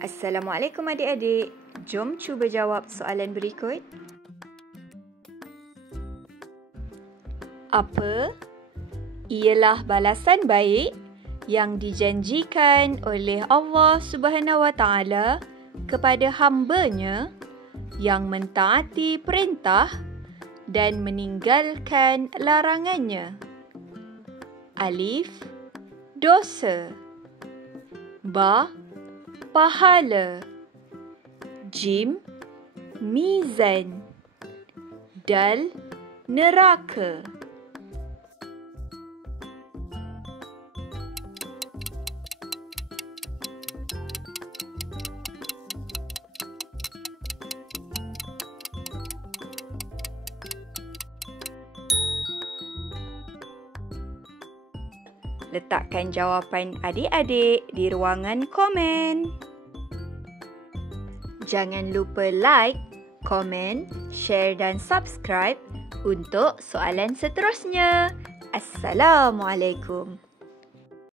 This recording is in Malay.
Assalamualaikum adik-adik. Jom cuba jawab soalan berikut. Apa ialah balasan baik yang dijanjikan oleh Allah Subhanahu Wa Taala kepada hamba-Nya yang mentaati perintah dan meninggalkan larangannya? Alif, dosa. Ba, pahala. Jim, mizan. Dal, neraka. Letakkan jawapan adik-adik di ruangan komen. Jangan lupa like, komen, share dan subscribe untuk soalan seterusnya. Assalamualaikum.